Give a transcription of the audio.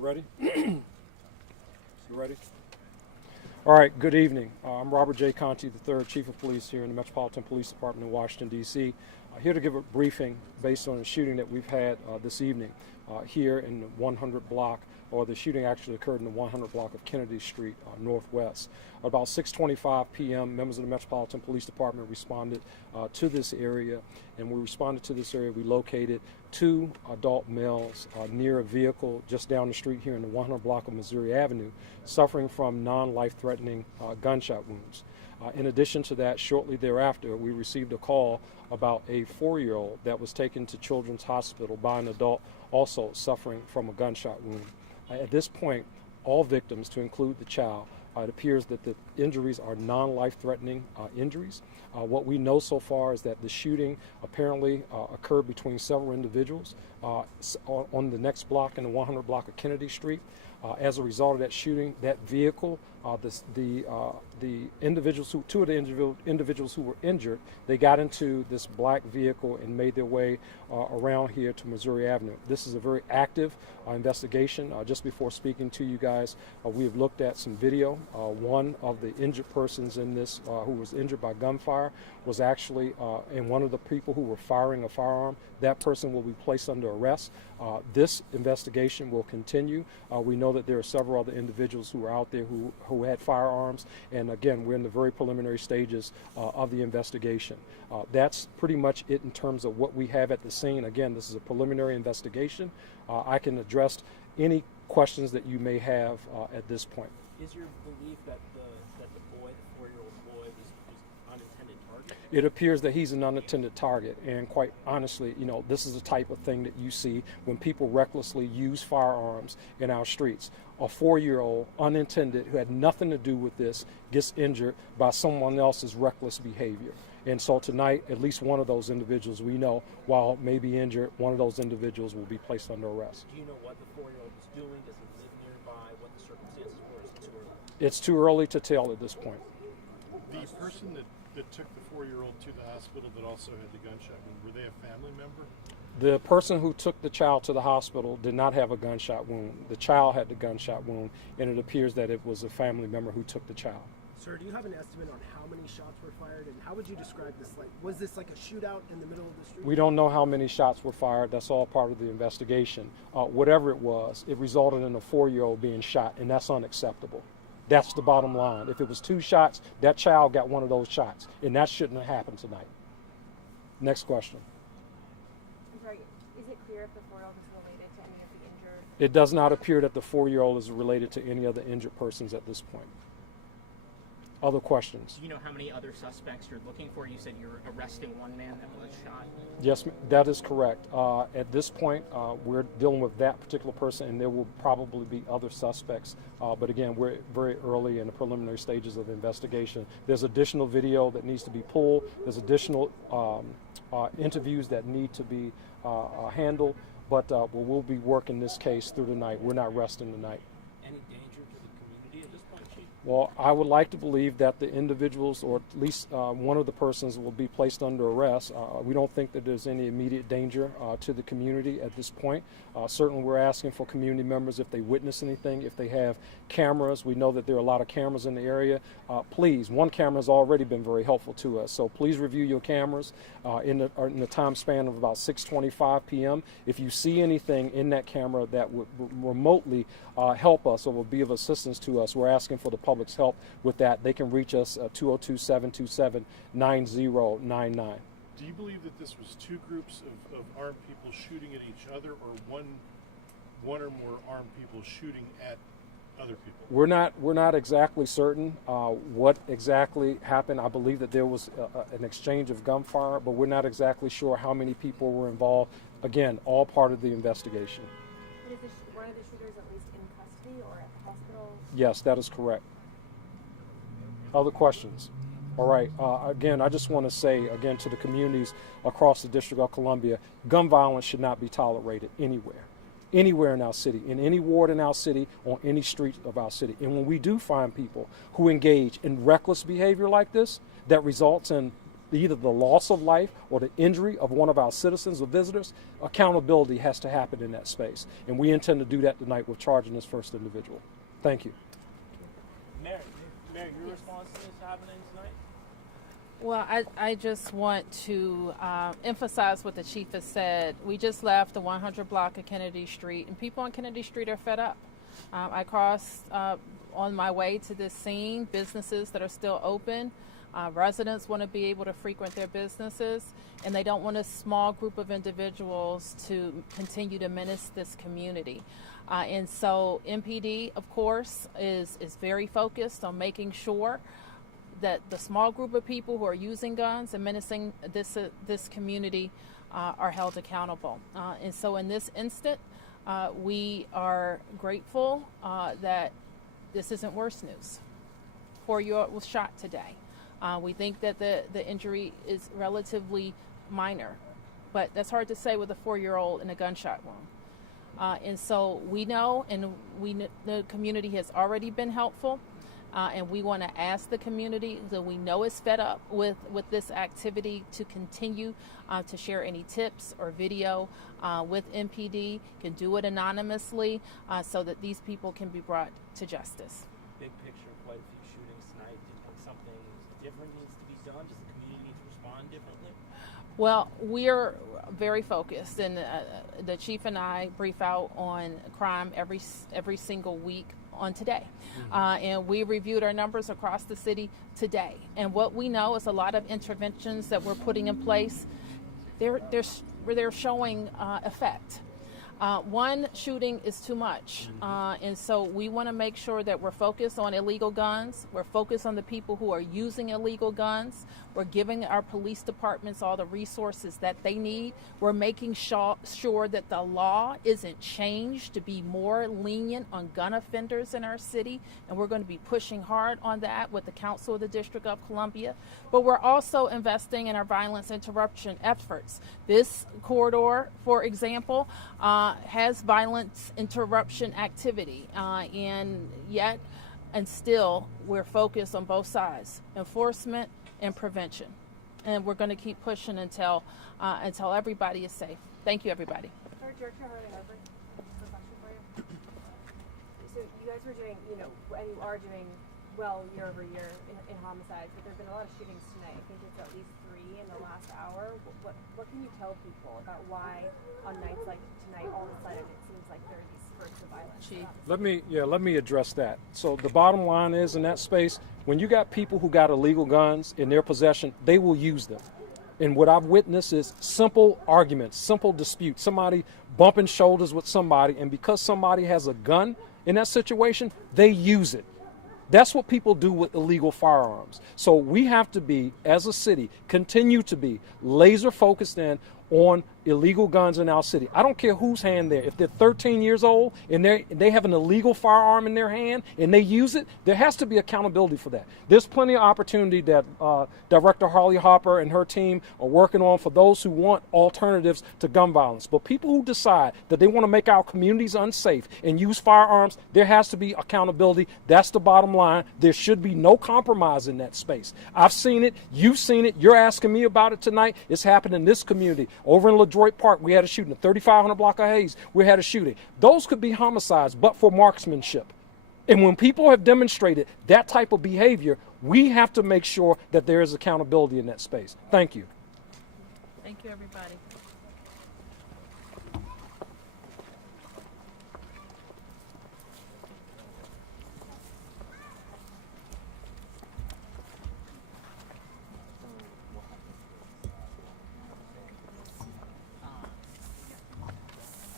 ready? You ready? All right, good evening. I'm Robert J. Contee, the third Chief of Police here in the Metropolitan Police Department in Washington, D.C. Here to give a briefing based on a shooting that we've had this evening here in the 100 block, or the shooting actually occurred in the 100 block of Kennedy Street, Northwest. About 6:25 p.m., members of the Metropolitan Police Department responded to this area, and we responded to this area. We located two adult males near a vehicle just down the street here in the 100 block of Missouri Avenue, suffering from non-life-threatening gunshot wounds. In addition to that, shortly thereafter, we received a call about a 4-year-old that was taken to Children's Hospital by an adult also suffering from a gunshot wound. At this point, all victims, to include the child, it appears that the injuries are non-life-threatening injuries. What we know so far is that the shooting apparently occurred between several individuals on the next block in the 100 block of Kennedy Street. As a result of that shooting, that vehicle, the individuals two of the individuals who were injured, they got into this black vehicle and made their way around here to Missouri Avenue. This is a very active investigation. Just before speaking to you guys, we have looked at some video. One of the injured persons in this, who was injured by gunfire, was actually and one of the people who were firing a firearm. That person will be placed under arrest. This investigation will continue. We know that there are several other individuals who are out there who had firearms, and again, we're in the very preliminary stages of the investigation. That's pretty much it in terms of what we have at the scene. Again, this is a preliminary investigation. I can address any questions that you may have at this point. Is your belief that the boy, the 4-year-old boy, was unintended target? It appears that he's an unintended target, and quite honestly, you know, this is the type of thing that you see when people recklessly use firearms in our streets. A 4-year-old, unintended, who had nothing to do with this, gets injured by someone else's reckless behavior. And so tonight, at least one of those individuals we know, while may be injured, one of those individuals will be placed under arrest. Do you know what the 4-year-old was doing? Does he live nearby? What the circumstances were? Is it too early? It's too early to tell at this point. The person that took the 4-year-old to the hospital that also had the gunshot wound, were they a family member? The person who took the child to the hospital did not have a gunshot wound. The child had the gunshot wound, and it appears that it was a family member who took the child. Sir, do you have an estimate on how many shots were fired, and how would you describe this? Like, was this like a shootout in the middle of the street? We don't know how many shots were fired. That's all part of the investigation. Whatever it was, it resulted in a 4-year-old being shot, and that's unacceptable. That's the bottom line. If it was 2 shots, that child got one of those shots, and that shouldn't have happened tonight. Next question. I'm sorry, is it clear if the 4-year-old is related to any of the injured? It does not appear that the 4-year-old is related to any of the injured persons at this point. Other questions? Do you know how many other suspects you're looking for? You said you're arresting one man that was shot. Yes, that is correct. At this point, we're dealing with that particular person, and there will probably be other suspects. But again, we're very early in the preliminary stages of the investigation. There's additional video that needs to be pulled. There's additional interviews that need to be handled. But we'll be working this case through the night. We're not resting tonight. Any danger to the community at this point, Chief? Well, I would like to believe that the individuals, or at least one of the persons, will be placed under arrest. We don't think that there's any immediate danger to the community at this point. Certainly, we're asking for community members, if they witness anything, if they have cameras. We know that there are a lot of cameras in the area. Please, one camera has already been very helpful to us, so please review your cameras in the time span of about 6:25 p.m. If you see anything in that camera that would remotely help us or will be of assistance to us, we're asking for the public's help with that. They can reach us at 202-727-9099. Do you believe that this was 2 groups of armed people shooting at each other, or one or more armed people shooting at other people? We're not exactly certain what exactly happened. I believe that there was an exchange of gunfire, but we're not exactly sure how many people were involved. Again, all part of the investigation. But is one of the shooters at least in custody or at the hospital? Yes, that is correct. Other questions? All right. Again, I just want to say, again, to the communities across the District of Columbia, gun violence should not be tolerated anywhere in our city, in any ward in our city, on any street of our city. And when we do find people who engage in reckless behavior like this, that results in either the loss of life or the injury of one of our citizens or visitors, accountability has to happen in that space. And we intend to do that tonight with charging this first individual. Thank you. Mary, your response to this happening tonight? Well, I just want to emphasize what the chief has said. We just left the 100 block of Kennedy Street, and people on Kennedy Street are fed up. I crossed on my way to this scene, businesses that are still open. Residents want to be able to frequent their businesses, and they don't want a small group of individuals to continue to menace this community. And so MPD, of course, is very focused on making sure that the small group of people who are using guns and menacing this community are held accountable. And so in this instant, we are grateful that this isn't worse news. 4-year-old was shot today. We think that the injury is relatively minor, but that's hard to say with a 4-year-old in a gunshot wound. And so we know, and the community has already been helpful. And we want to ask the community that we know is fed up with this activity to continue to share any tips or video with MPD, can do it anonymously so that these people can be brought to justice. Big picture, quite a few shootings tonight. Do you think something different needs to be done? Does the community need to respond differently? Well, we're very focused, and the chief and I brief out on crime every single week on today. And we reviewed our numbers across the city today. And what we know is a lot of interventions that we're putting in place, they're showing effect. One shooting is too much. And so we want to make sure that we're focused on illegal guns. We're focused on the people who are using illegal guns. We're giving our police departments all the resources that they need. We're making sure that the law isn't changed to be more lenient on gun offenders in our city. And we're going to be pushing hard on that with the Council of the District of Columbia. But we're also investing in our violence interruption efforts. This corridor, for example, has violence interruption activity, and yet and still we're focused on both sides, enforcement and prevention, and we're going to keep pushing until everybody is safe. Thank you, everybody. Director Harlan Over, a question for you. So you guys were doing, and you are doing well year over year in homicides, but there have been a lot of shootings tonight. I think it's at least 3 in the last hour. What can you tell people about why on nights like tonight all of a sudden it seems like there are these spurts of violence? Chief. Let me address that. So the bottom line is, in that space, when you got people who got illegal guns in their possession, they will use them. And what I've witnessed is simple arguments, simple disputes, somebody bumping shoulders with somebody, and because somebody has a gun in that situation, they use it. That's what people do with illegal firearms. So we have to be, as a city, continue to be laser focused in on illegal guns in our city. I don't care whose hand they're. If they're 13 years old and they have an illegal firearm in their hand and they use it, there has to be accountability for that. There's plenty of opportunity that Director Harley Hopper and her team are working on for those who want alternatives to gun violence. But people who decide that they want to make our communities unsafe and use firearms, there has to be accountability. That's the bottom line. There should be no compromise in that space. I've seen it. You've seen it. You're asking me about it tonight. It's happened in this community. Over in LaDroit Park, we had a shooting. The 3500 block of Hayes, we had a shooting. Those could be homicides, but for marksmanship. And when people have demonstrated that type of behavior, we have to make sure that there is accountability in that space. Thank you. Thank you, everybody.